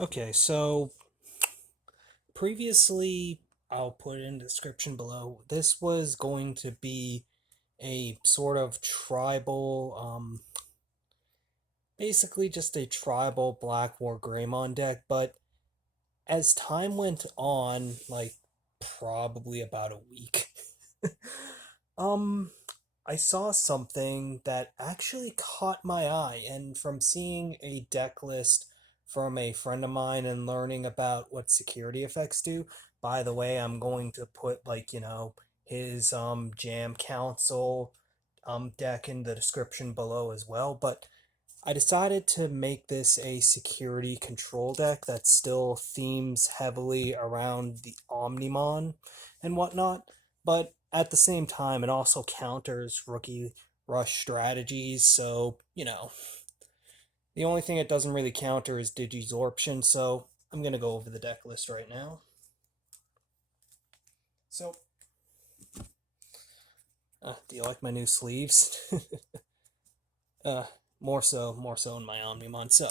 Okay, so previously, I'll put it in the description below. This was going to be a sort of tribal, basically just a tribal Black War Greymon deck, but as time went on, like probably about a week, um, I saw something that actually caught my eye, and from seeing a deck list from a friend of mine and learning about what security effects do. By the way, I'm going to put his Jam Council deck in the description below as well, but I decided to make this a security control deck that still themes heavily around the Omnimon and whatnot, but at the same time, it also counters rookie rush strategies. So, the only thing it doesn't really counter is Digizorption. So, I'm going to go over the deck list right now. So, do you like my new sleeves? More so in my Omnimon. So,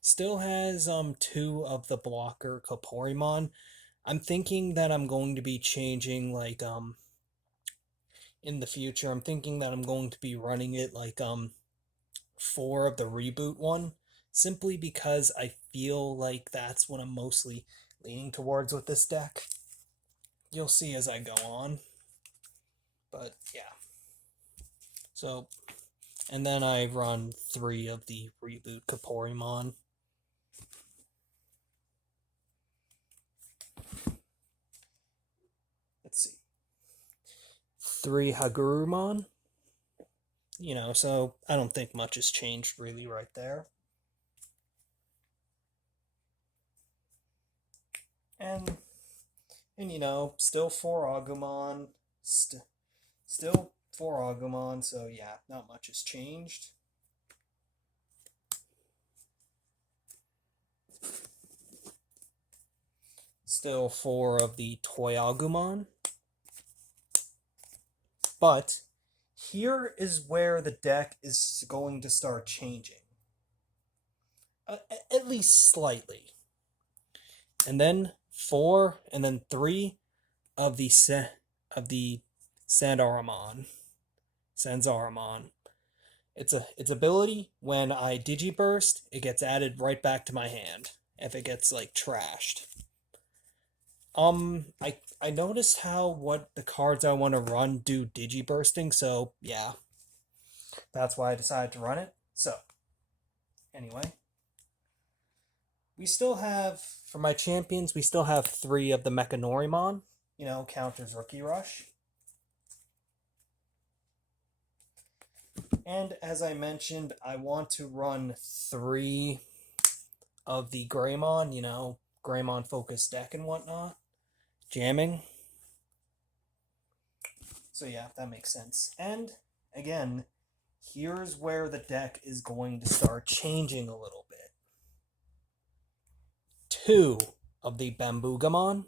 still has two of the blocker Koporimon. I'm thinking that I'm going to be changing in the future. I'm thinking that I'm going to be running it four of the reboot one, simply because I feel like that's what I'm mostly leaning towards with this deck. You'll see as I go on. But yeah. So, and then I run three of the reboot Koporimon. Let's see. Three Hagurumon. So I don't think much has changed really right there. And still four Agumon, still four Agumon, so yeah, not much has changed. Still four of the Toy Agumon. But here is where the deck is going to start changing. At least slightly. And then four, and then three of the Sandaramon. Its ability, when I Digiburst, it gets added right back to my hand if it gets trashed. I noticed how what the cards I want to run do Digibursting, so yeah, that's why I decided to run it. So anyway, we still have, for my champions, we still have three of the Mechanorimon. Counters Rookie Rush. And as I mentioned, I want to run three of the Greymon, Greymon focused deck and whatnot. Jamming. So yeah, that makes sense. And again, here's where the deck is going to start changing a little bit. Two of the Bambugamon.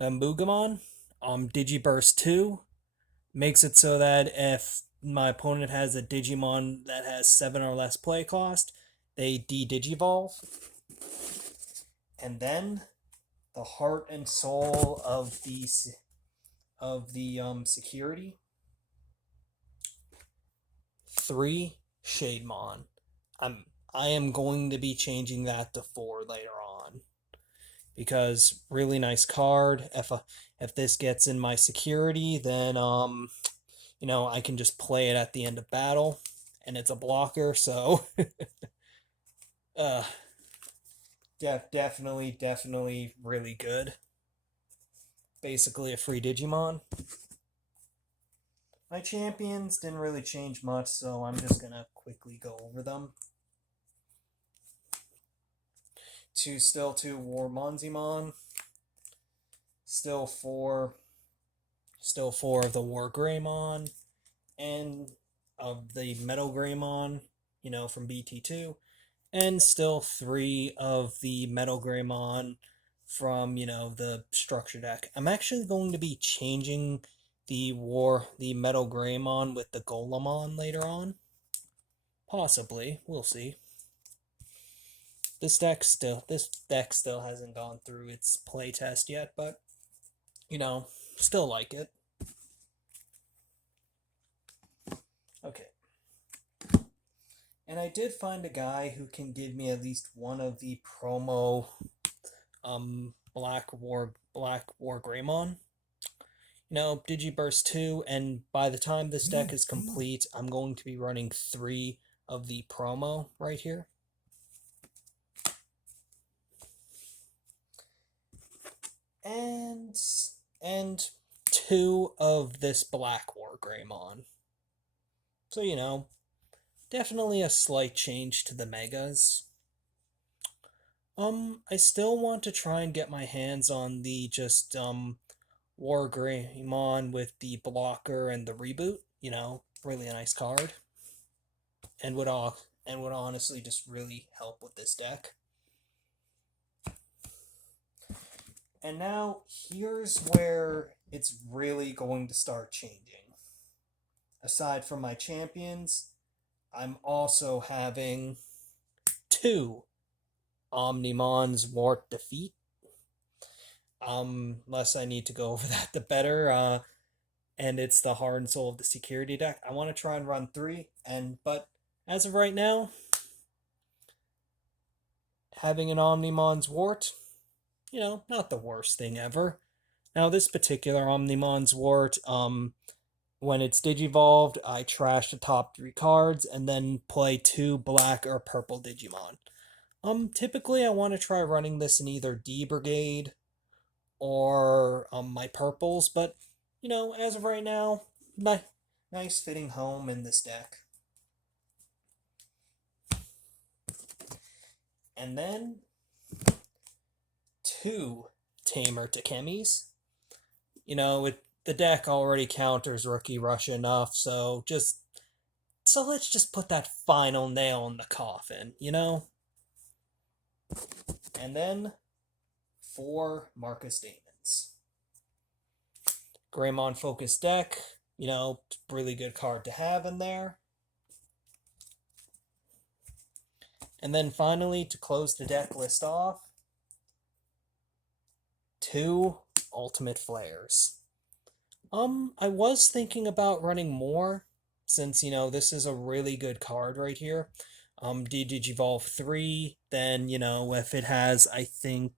Digiburst 2 makes it so that if my opponent has a Digimon that has 7 or less play cost, they de-Digivolve. And then the heart and soul of the security. 3 Shademon. I am going to be changing that to 4 later on, because really nice card. If this gets in my security, then I can just play it at the end of battle, and it's a blocker. So, definitely really good. Basically a free Digimon. My champions didn't really change much, so I'm just gonna quickly go over them. Still two Warmonzimon. Still four of the War Greymon, and of the Metal Greymon, from BT2, and still three of the Metal Greymon from, the structure deck. I'm actually going to be changing the Metal Greymon with the Golemon later on. Possibly, we'll see. This deck still hasn't gone through its playtest yet, but still like it. Okay. And I did find a guy who can give me at least one of the promo Black War Greymon. Digiburst 2, and by the time this deck is complete, I'm going to be running 3 of the promo right here. And 2 of this Black War Greymon. So, definitely a slight change to the Megas. I still want to try and get my hands on the War Greymon with the blocker and the reboot. Really a nice card. And would honestly just really help with this deck. And now here's where it's really going to start changing. Aside from my champions, I'm also having 2 Omnimon's Wart Defeat. Less I need to go over that, the better. And it's the heart and soul of the security deck. I want to try and run 3, but as of right now, having an Omnimon's Wart, not the worst thing ever. Now, this particular Omnimon's Wart, when it's Digivolved, I trash the top 3 cards and then play 2 black or purple Digimon. Typically I want to try running this in either D Brigade or my purples, but as of right now, nice fitting home in this deck. And then 2 Tamer Takemis. The deck already counters Rookie Rush enough, so let's just put that final nail in the coffin, And then 4 Marcus Damons. Greymon focus deck, really good card to have in there. And then finally, to close the deck list off, 2 Ultimate Flares. I was thinking about running more, since, this is a really good card right here. Digivolve 3, then, if it has, I think,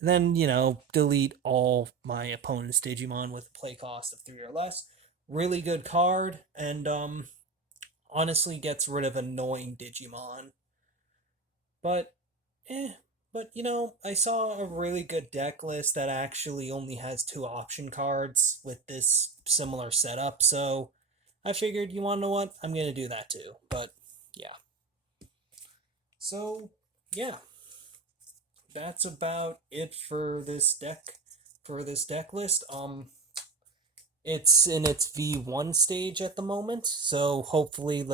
then, delete all my opponent's Digimon with a play cost of 3 or less. Really good card, and, honestly gets rid of annoying Digimon. But, I saw a really good deck list that actually only has 2 option cards with this similar setup, so I figured, you want to know what? I'm going to do that too. But, yeah. So, yeah. That's about it for this deck list. It's in its V1 stage at the moment, so hopefully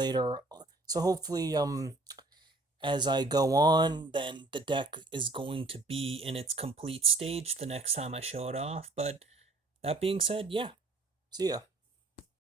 as I go on, then the deck is going to be in its complete stage the next time I show it off. But that being said, yeah. See ya.